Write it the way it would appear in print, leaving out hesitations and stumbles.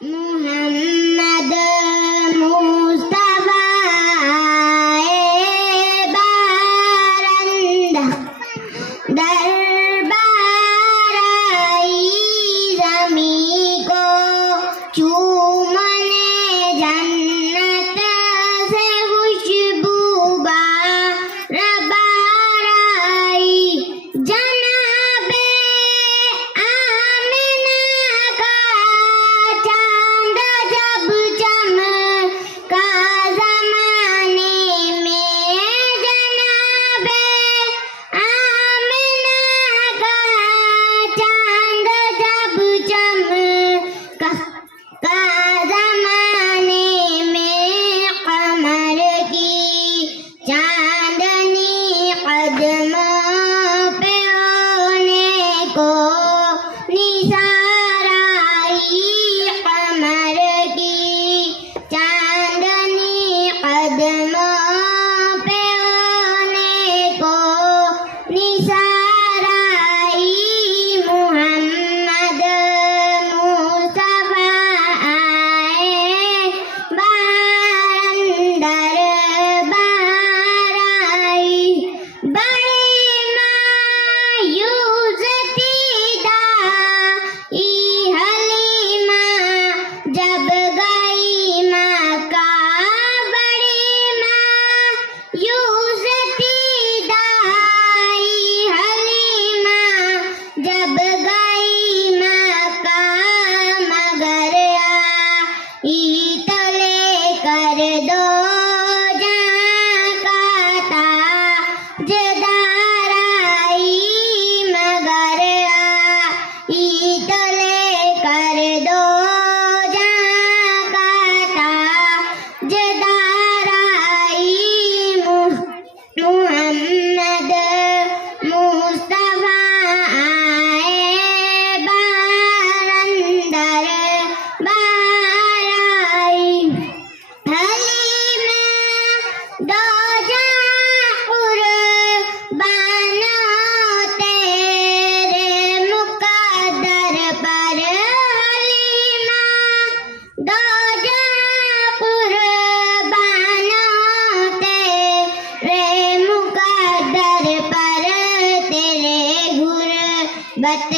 मुहम्मद मुस्तफा बारंदा दरबार आई ज़मीं को चूमने जन्नत से खुशबूदार बार आई जनाबे आमिना का चांद जब चमका ज़माने में जनाबे आमिना का चांद जब चमका ज़माने में कमर की चांदनी कदमों पे होने को निसार आई कमर की चांदनी कदमों पे होने को निसार आई मुहम्मद मुस्तफा आए बारंदर बार आई बड़े मायूस थी दाई हलीमा जब गई मक्का बड़ी मायूस थी दाई हलीमा जब गई मक्का मगर आई तो लेकर दो जहां का ताजदार आई मगर आई तो लेकर दो जहां का ताजदार आई मुहम्मद मुस्तफा आए बारंदर बार आई हलीमा दो जहां कुर्बान तेरे मुकद्दर पर हलीमा दो जहां कुर्बान तेरे मुकद्दर पर तेरे गुरबत